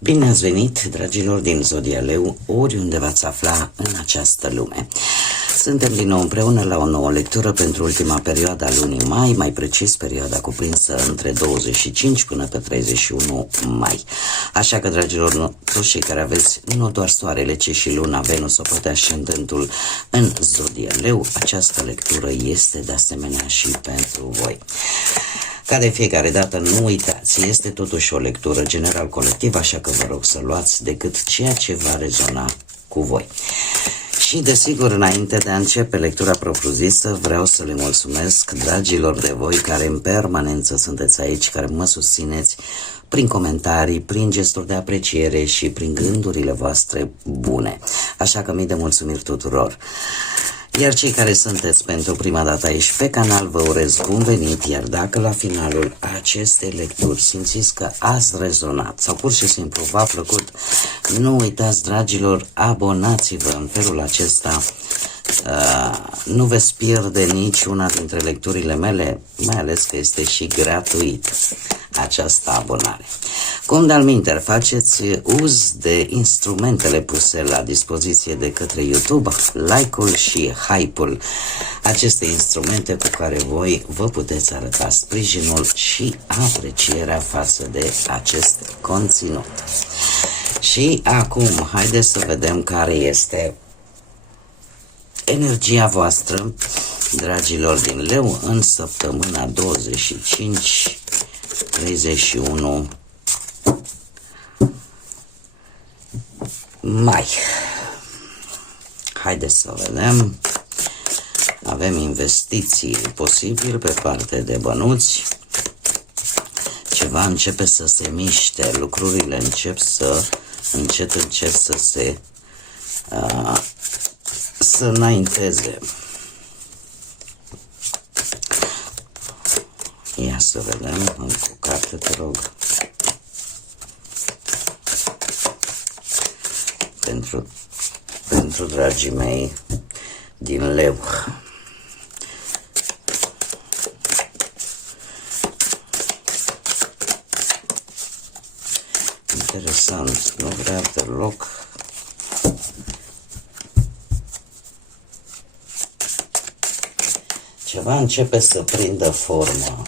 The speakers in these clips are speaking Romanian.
Bine ați venit, dragilor din Zodia Leu, oriunde v-ați afla în această lume. Suntem din nou împreună la o nouă lectură pentru ultima perioadă a lunii mai, mai precis perioada cuprinsă între 25 până pe 31 mai. Așa că, dragilor, toți cei care aveți nu doar soarele, ci și luna, Venus, Socotea și ascendentul în Zodia Leu, această lectură este de asemenea și pentru voi. Ca de fiecare dată, nu uitați, este totuși o lectură general colectivă, așa că vă rog să luați decât ceea ce va rezona cu voi. Și desigur, înainte de a începe lectura propriu-zisă, vreau să le mulțumesc dragilor de voi care în permanență sunteți aici, care mă susțineți prin comentarii, prin gesturi de apreciere și prin gândurile voastre bune. Așa că mii de mulțumiri tuturor. Iar cei care sunteți pentru prima dată aici pe canal, vă urez bun venit, iar dacă la finalul acestei lecturi simțiți că ați rezonat sau pur și simplu v-a plăcut, nu uitați, dragilor, abonați-vă în felul acesta. Nu veți pierde niciuna dintre lecturile mele, mai ales că este și gratuit această abonare. Cum de-al minteri, faceți uz de instrumentele puse la dispoziție de către YouTube, like-ul și hype-ul, aceste instrumente cu care voi vă puteți arăta sprijinul și aprecierea față de acest conținut. Și acum, haideți să vedem care este energia voastră, dragilor din Leu, în săptămâna 25-31 mai. Haideți să vedem. Avem investiții posibil pe parte de bănuți. Ceva începe să se miște, lucrurile încep să încet să înainteze. Ia să vedem, încă o carte, te rog. Pentru dragii mei din Leu. Interesant, nu vrea deloc. Ceva începe să prindă formă,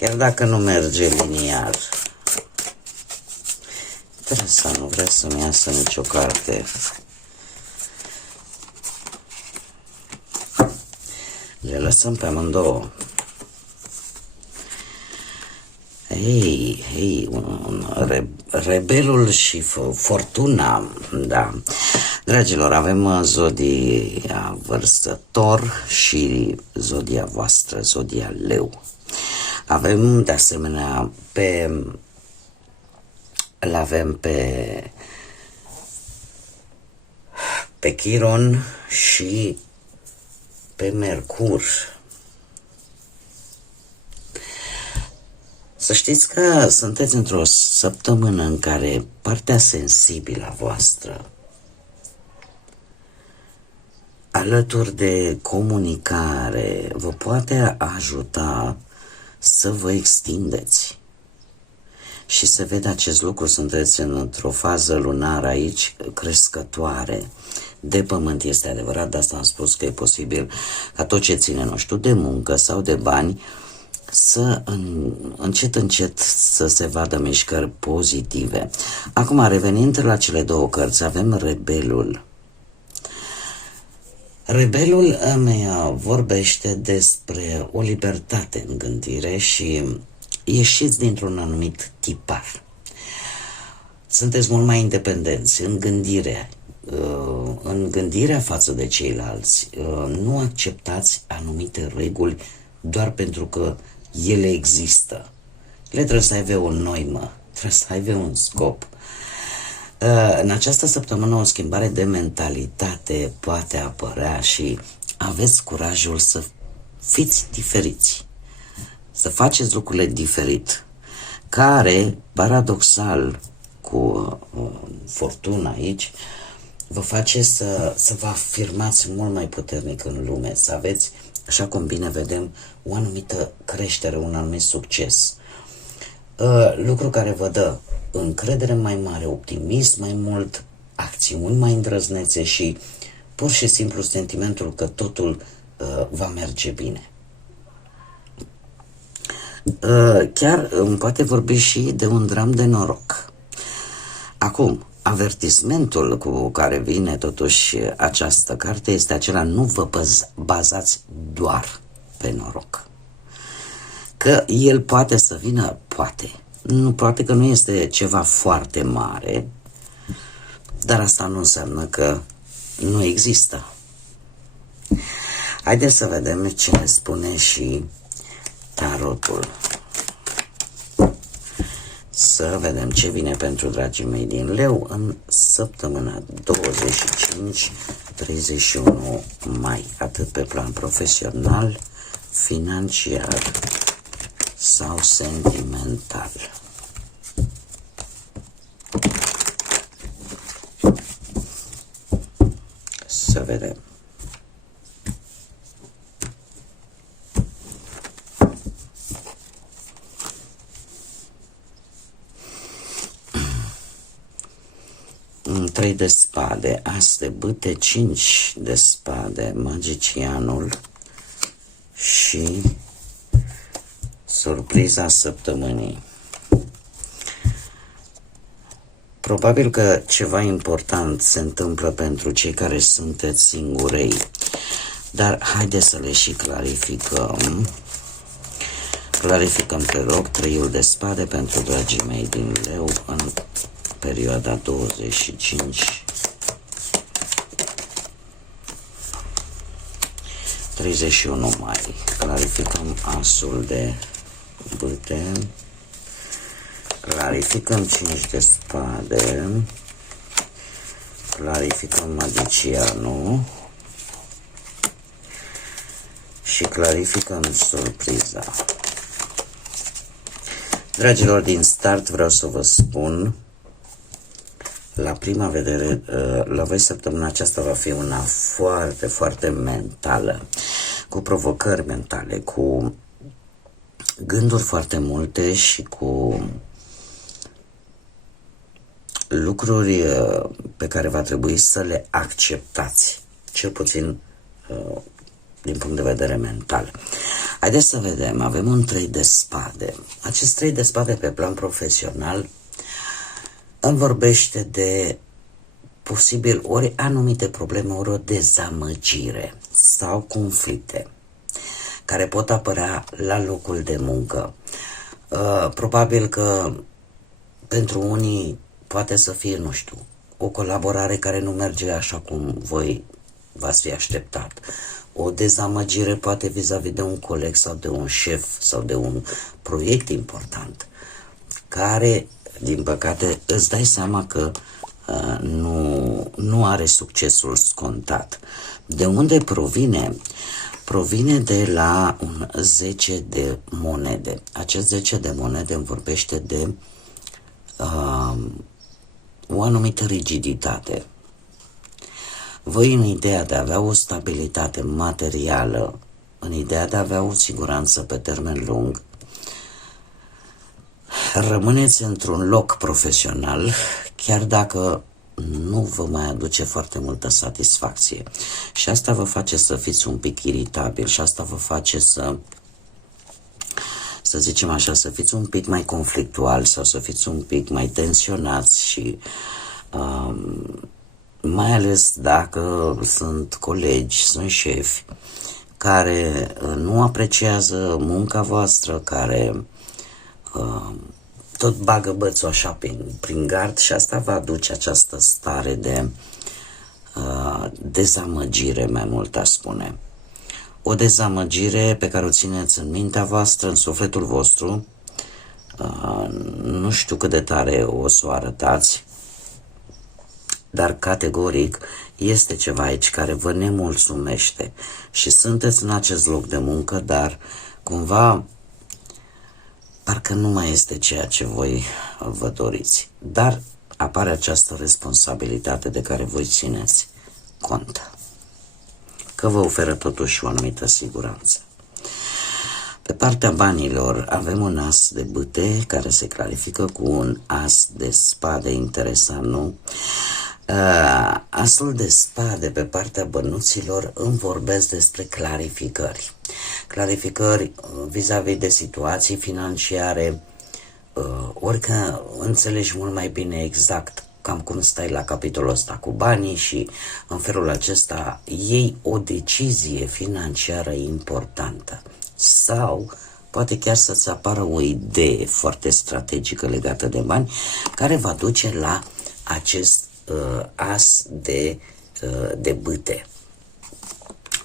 chiar dacă nu merge liniar. Interesant, nu vrea să-mi iasă nicio carte. Le lăsăm pe amândouă. Rebelul și fortuna, da. Dragilor, avem zodia Vărsător și zodia voastră, zodia Leu. Avem de asemenea pe Chiron și pe Mercur. Să știți că sunteți într-o săptămână în care partea sensibilă a voastră, alături de comunicare, vă poate ajuta să vă extindeți. Și se vede acest lucru, sunteți într-o fază lunară aici crescătoare. De pământ este adevărat, de asta am spus că e posibil ca tot ce ține, nu știu, de muncă sau de bani, să încet să se vadă mișcări pozitive. Acum, revenind la cele două cărți, avem Rebelul. Rebelul îmi vorbește despre o libertate în gândire și ieșiți dintr-un anumit tipar. Sunteți mult mai independenți în gândirea față de ceilalți. Nu acceptați anumite reguli doar pentru că ele există. Ele trebuie să aibă o noimă, trebuie să aibă un scop. În această săptămână o schimbare de mentalitate poate apărea și aveți curajul să fiți diferiți, să faceți lucrurile diferit, care, paradoxal, cu fortuna aici, vă face să vă afirmați mult mai puternic în lume, să aveți, așa cum bine vedem, o anumită creștere, un anumit succes. Lucru care vă dă încredere mai mare, optimism mai mult, acțiuni mai îndrăznețe și pur și simplu sentimentul că totul va merge bine. Chiar îmi poate vorbi și de un dram de noroc. Acum, avertismentul cu care vine totuși această carte este acela: nu vă bazați doar pe noroc. Că el poate să vină, poate că nu este ceva foarte mare, dar asta nu înseamnă că nu există. Haideți să vedem ce ne spune și tarotul. Să vedem ce vine pentru dragii mei din Leu în săptămâna 25-31 mai, atât pe plan profesional, financiar sau sentimental. Să vedem. Trei de spade, as de bâte, 5 de spade, magicianul și surpriza săptămânii. Probabil că ceva important se întâmplă pentru cei care sunteți singurei, dar haideți să le și clarificăm. Clarificăm, te rog, treiul de spade pentru dragii mei din Leu în perioada 25 31 mai. Clarificăm asul de bâte, clarificăm 5 de spade, clarificăm magicianul și clarificăm surpriza. Dragilor, din start vreau să vă spun, la prima vedere, la voi săptămâna aceasta va fi una foarte, foarte mentală, cu provocări mentale, cu gânduri foarte multe și cu lucruri pe care va trebui să le acceptați, cel puțin din punct de vedere mental. Haideți să vedem, avem un 3 de spade. Acest 3 de spade pe plan profesional îmi vorbește de posibil ori anumite probleme, ori o dezamăgire sau conflicte care pot apărea la locul de muncă. Probabil că pentru unii poate să fie, nu știu, o colaborare care nu merge așa cum voi v-ați fi așteptat. O dezamăgire poate vis-a-vis de un coleg sau de un șef sau de un proiect important care, din păcate, îți dai seama că nu are succesul scontat. De unde provine? Provine de la un 10 de monede. Acest 10 de monede îmi vorbește de o anumită rigiditate. Voi, în ideea de a avea o stabilitate materială, în ideea de a avea o siguranță pe termen lung, rămâneți într-un loc profesional, chiar dacă nu vă mai aduce foarte multă satisfacție. Și asta vă face să fiți un pic iritabil și asta vă face să zicem așa, să fiți un pic mai conflictual sau să fiți un pic mai tensionați și mai ales dacă sunt colegi, sunt șefi care nu apreciază munca voastră, care tot bagă bățul așa prin gard și asta va aduce această stare de dezamăgire, mai mult aș spune. O dezamăgire pe care o țineți în mintea voastră, în sufletul vostru, nu știu cât de tare o să o arătați, dar categoric este ceva aici care vă nemulțumește și sunteți în acest loc de muncă, dar cumva parcă nu mai este ceea ce voi vă doriți. Dar apare această responsabilitate de care voi țineți cont, că vă oferă totuși o anumită siguranță. Pe partea banilor avem un as de bâte care se clarifică cu un as de spade, interesant, nu? Asul de spade pe partea bănuților îmi vorbesc despre clarificări. Clarificări vis-a-vis de situații financiare, orică înțelegi mult mai bine exact cam cum stai la capitolul ăsta cu banii și în felul acesta iei o decizie financiară importantă. Sau poate chiar să-ți apară o idee foarte strategică legată de bani care va duce la acest as de bâte.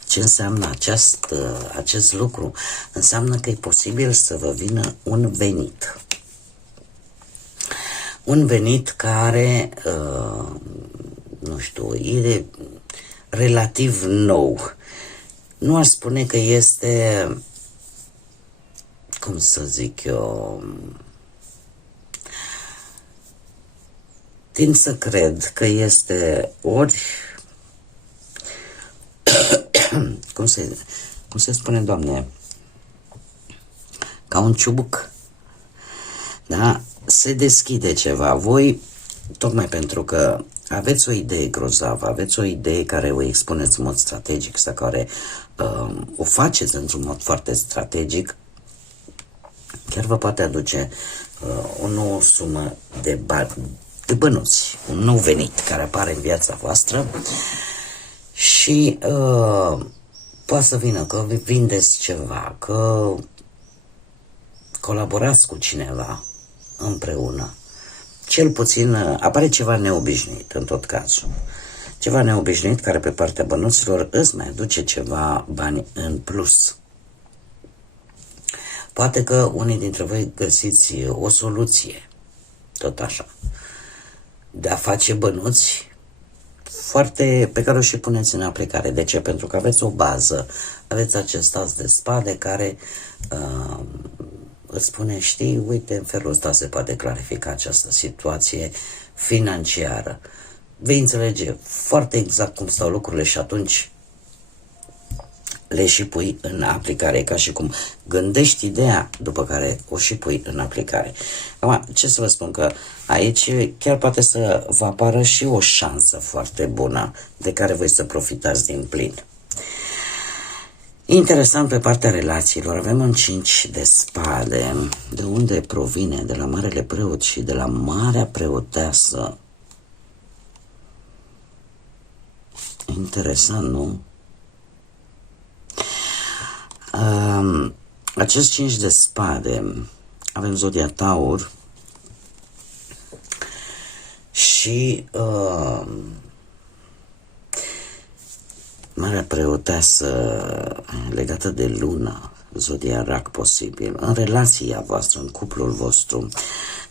Ce înseamnă acest lucru? Înseamnă că e posibil să vă vină un venit. Un venit care, nu știu, e relativ nou. Nu aș spune că este, cum să zic eu, tind să cred că este ori, cum se spune, Doamne, ca un ciubuc, da? Se deschide ceva. Voi, tocmai pentru că aveți o idee grozavă, aveți o idee care o expuneți în mod strategic sau care o faceți într-un mod foarte strategic, chiar vă poate aduce o nouă sumă de bănuți, un nou venit care apare în viața voastră și poate să vină că vindeți ceva, că colaborați cu cineva împreună. Cel puțin apare ceva neobișnuit în tot cazul. Ceva neobișnuit care pe partea bănuților îți mai aduce ceva bani în plus. Poate că unii dintre voi găsiți o soluție, tot așa, de a face bănuți foarte pe care o și puneți în aplicare. De ce? Pentru că aveți o bază, aveți acest as de spade care îți spune, știi, uite, în felul ăsta se poate clarifica această situație financiară. Vei înțelege foarte exact cum stau lucrurile și atunci le și pui în aplicare, ca și cum gândești ideea, după care o și pui în aplicare. Acum, ce să vă spun, că aici chiar poate să vă apară și o șansă foarte bună de care voi să profitați din plin. Interesant, pe partea relațiilor avem un 5 de spade, de unde provine? De la Marele Preot și de la Marea Preoteasă. Interesant, nu? Acest 5 de spade, avem zodia Taur și Marea Preoteasă legată de lună, zodia Rac posibil, în relația voastră, în cuplul vostru,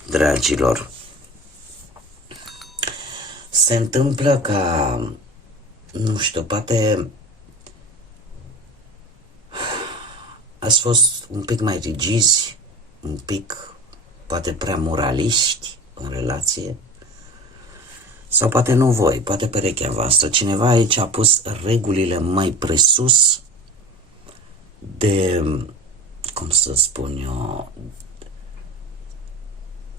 dragilor. Se întâmplă ca, nu știu, poate ați fost un pic mai rigizi, un pic, poate prea moraliști în relație, sau poate nu voi, poate perechea voastră. Cineva aici a pus regulile mai presus de, cum să spun eu,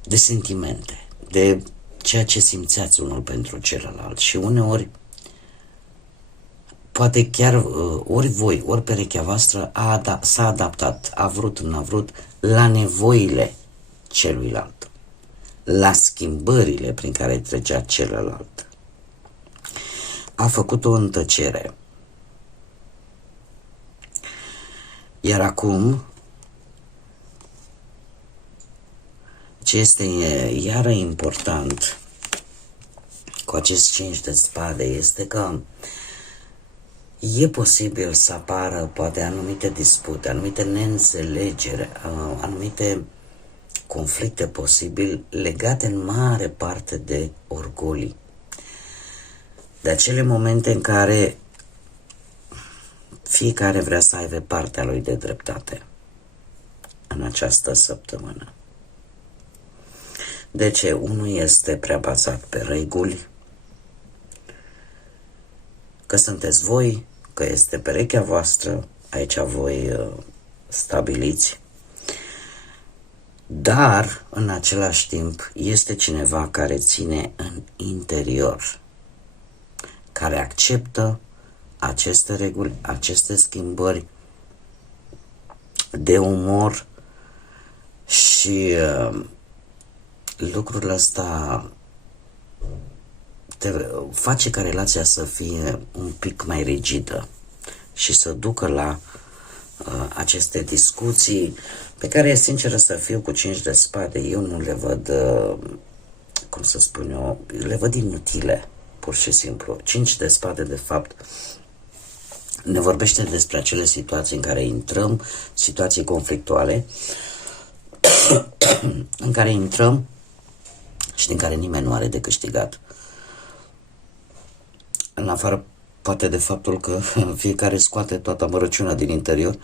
de sentimente, de ceea ce simțeați unul pentru celălalt. Și uneori, poate chiar ori voi, ori perechea voastră s-a adaptat, a vrut, n-a vrut, la nevoile celuilalt, la schimbările prin care trecea celălalt. A făcut o întăcere. Iar acum, ce este iară important cu acest 5 de spade este că e posibil să apară poate anumite dispute, anumite neînțelegeri, anumite conflicte posibil legate în mare parte de orgolii. De acele momente în care fiecare vrea să aibă partea lui de dreptate în această săptămână. De ce? Unul este prea bazat pe reguli, că sunteți voi, că este perechea voastră, aici voi stabiliți, dar în același timp este cineva care ține în interior, care acceptă aceste reguli, aceste schimbări de umor și lucrul ăsta te face ca relația să fie un pic mai rigidă și să ducă la aceste discuții pe care, sincer să fiu, cu 5 de spade, eu nu le văd, cum să spun eu, le văd inutile, pur și simplu. 5 de spade, de fapt, ne vorbește despre acele situații în care intrăm, situații conflictuale, în care intrăm și din care nimeni nu are de câștigat. În afară, poate, de faptul că fiecare scoate toată amărăciunea din interior,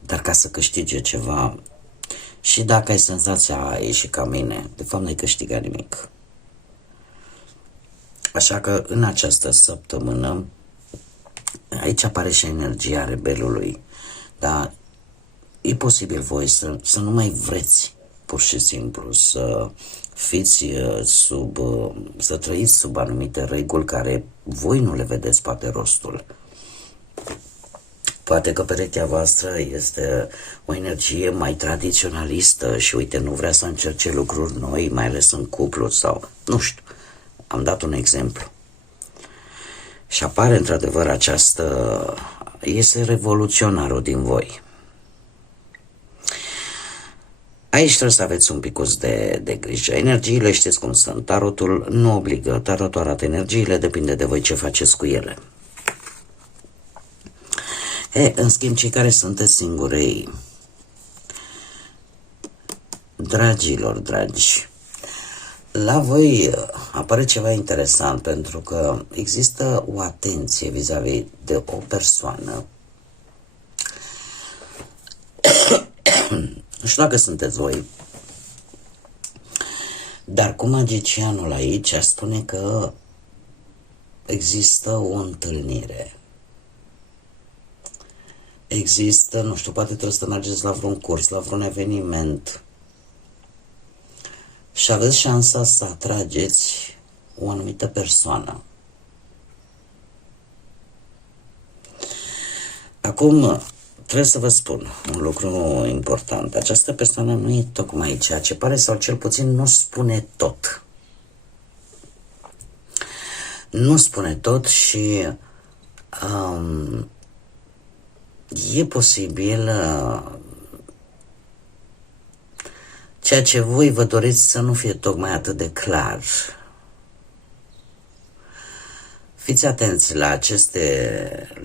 dar ca să câștige ceva, și dacă ai senzația e și ca mine, de fapt n-ai câștigat nimic. Așa că în această săptămână, aici apare și energia rebelului, dar e posibil voi să nu mai vreți pur și simplu să fiți să trăiți sub anumite reguli care voi nu le vedeți poate rostul. Poate că perechea voastră este o energie mai tradiționalistă și uite, nu vrea să încerce lucruri noi, mai ales în cuplu sau, nu știu, am dat un exemplu. Și apare într-adevăr este revoluționarul din voi. Aici trebuie să aveți un picuț de grijă. Energiile știți cum sunt. Tarotul nu obligă. Tarotul arată energiile, depinde de voi ce faceți cu ele. În schimb, cei care sunteți singurei, dragilor dragi, la voi apare ceva interesant, pentru că există o atenție vis-a-vis de o persoană. Nu știu dacă sunteți voi, dar cu magicianul aici aș spune că există o întâlnire. Există, nu știu, poate trebuie să mergeți la vreun curs, la vreun eveniment și aveți șansa să atrageți o anumită persoană. Acum, trebuie să vă spun un lucru important. Această persoană nu e tocmai ceea ce pare, sau cel puțin nu spune tot. Nu spune tot și e posibil ceea ce voi vă doriți să nu fie tocmai atât de clar. Fiți atenți la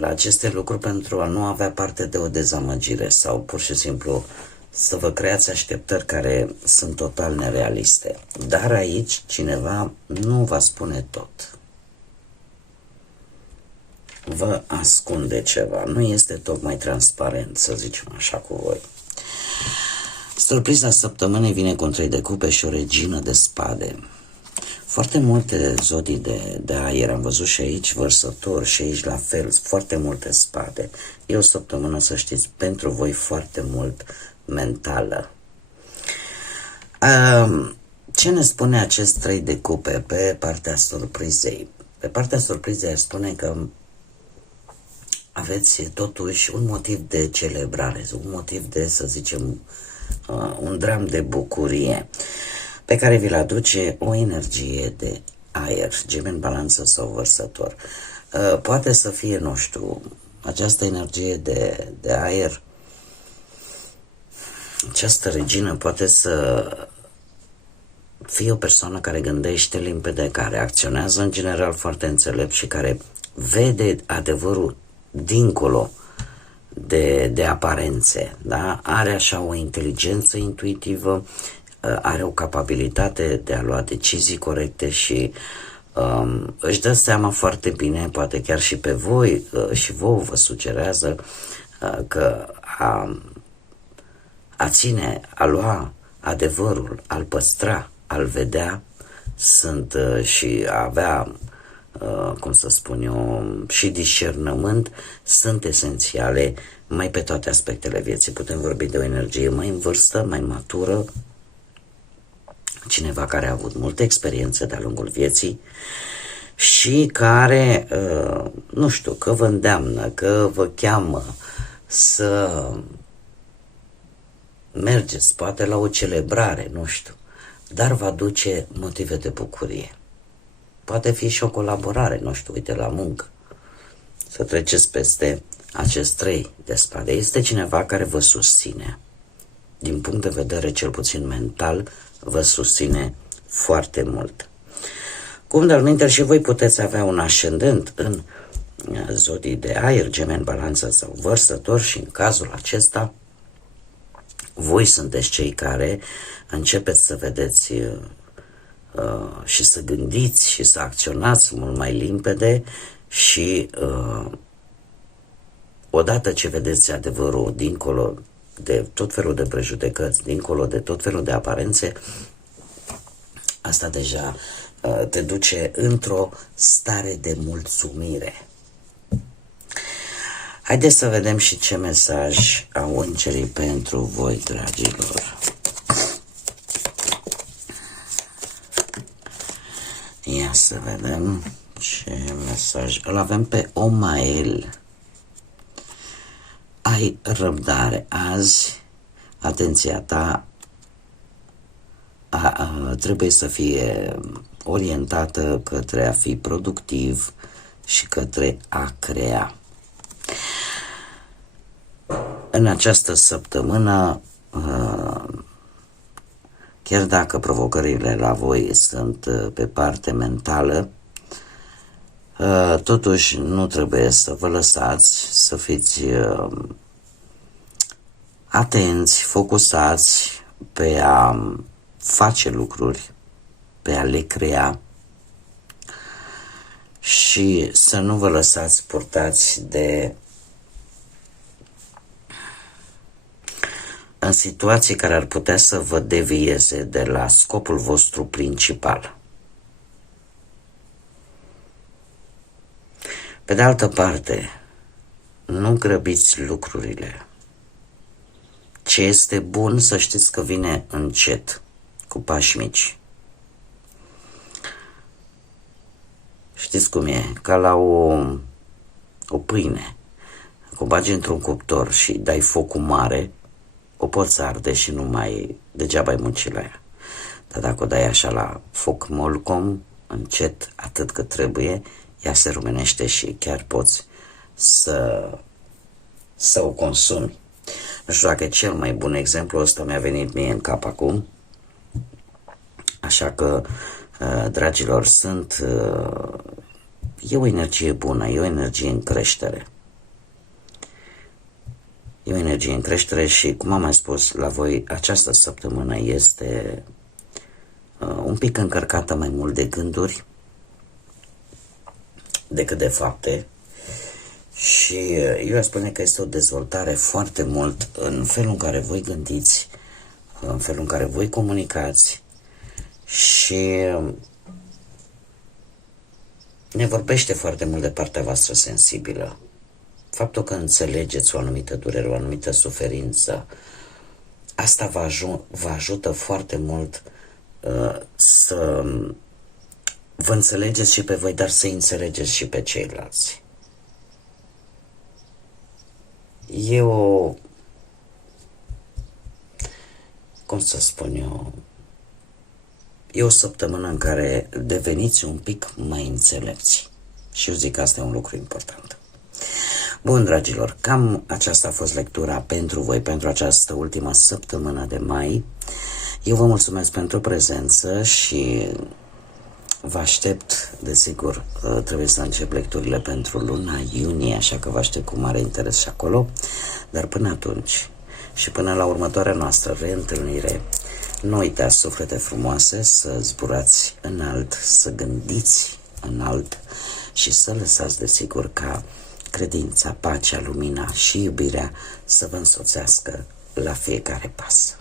aceste lucruri pentru a nu avea parte de o dezamăgire sau pur și simplu să vă creați așteptări care sunt total nerealiste. Dar aici cineva nu va spune tot. Vă ascunde ceva. Nu este tocmai transparent, să zicem așa, cu voi. Surpriza săptămânii vine cu un 3 de cupe și o regină de spade. Foarte multe zodii de aer, am văzut și aici vărsător și aici la fel, foarte multe spade. E o săptămână, să știți, pentru voi foarte mult mentală. Ce ne spune acest 3 de cupe pe partea surprizei? Pe partea surprizei spune că aveți totuși un motiv de celebrare, un motiv de, să zicem, un dram de bucurie pe care vi-l aduce o energie de aer, Gemeni, Balanță sau Vărsător. Poate să fie, nu știu, această energie de aer, această regină poate să fie o persoană care gândește limpede, care acționează în general foarte înțelept și care vede adevărul dincolo de aparențe, da? Are așa o inteligență intuitivă, are o capabilitate de a lua decizii corecte și își dă seama foarte bine, poate chiar și pe voi și vouă vă sugerează că a ține, a lua adevărul, a-l păstra, a-l vedea, sunt și a avea, cum să spun eu, și discernământ, sunt esențiale, mai pe toate aspectele vieții. Putem vorbi de o energie mai în vârstă, mai matură, cineva care a avut multe experiențe de-a lungul vieții și care, nu știu, că vă îndeamnă, că vă cheamă să mergeți poate la o celebrare, nu știu, dar vă aduce motive de bucurie. Poate fi și o colaborare, nu știu, uite, la muncă. Să treceți peste acest 3 de spade. Este cineva care vă susține. Din punct de vedere cel puțin mental, vă susține foarte mult. Cum de-al minte și voi puteți avea un ascendent în zodii de aer, Gemeni, Balanță sau Vărsători și în cazul acesta voi sunteți cei care începeți să vedeți și să gândiți și să acționați mult mai limpede și odată ce vedeți adevărul dincolo de tot felul de prejudecăți, dincolo de tot felul de aparențe, asta deja te duce într-o stare de mulțumire. Haideți să vedem și ce mesaj au îngerii pentru voi, dragilor. Ia să vedem ce mesaj. Îl avem pe Omael. Ai răbdare. Azi, atenția ta trebuie să fie orientată către a fi productiv și către a crea. În această săptămână, chiar dacă provocările la voi sunt pe parte mentală, totuși nu trebuie să vă lăsați, să fiți atenți, focusați pe a face lucruri, pe a le crea și să nu vă lăsați purtați de în situații care ar putea să vă devieze de la scopul vostru principal. Pe de altă parte, nu grăbiți lucrurile. Ce este bun, să știți că vine încet, cu pași mici. Știți cum e? Ca la o pâine. Dacă o bagi într-un cuptor și dai focul mare, o poți arde și nu mai degeaba ai muncit la ea. Dar dacă o dai așa la foc molcom, încet, atât cât trebuie, ea se rumenește și chiar poți să o consumi. Nu știu dacă e cel mai bun exemplu, ăsta mi-a venit mie în cap acum. Așa că, dragilor, e o energie bună, e o energie în creștere. E o energie în creștere și, cum am mai spus, la voi această săptămână este un pic încărcată mai mult de gânduri decât de fapte și eu aș spune că este o dezvoltare foarte mult în felul în care voi gândiți, în felul în care voi comunicați și ne vorbește foarte mult de partea voastră sensibilă. Faptul că înțelegeți o anumită durere, o anumită suferință, asta vă ajută foarte mult să vă înțelegeți și pe voi, dar să înțelegeți și pe ceilalți. E cum să spun eu, e o săptămână în care deveniți un pic mai înțelepți. Și eu zic că asta e un lucru important. Bun, dragilor, cam aceasta a fost lectura pentru voi, pentru această ultimă săptămână de mai. Eu vă mulțumesc pentru prezență și vă aștept, desigur, trebuie să încep lecturile pentru luna iunie, așa că vă aștept cu mare interes și acolo, dar până atunci și până la următoarea noastră reîntâlnire, nu uitați, suflete frumoase, să zburați înalt, să gândiți înalt și să lăsați, desigur, ca credința, pacea, lumina și iubirea să vă însoțească la fiecare pas.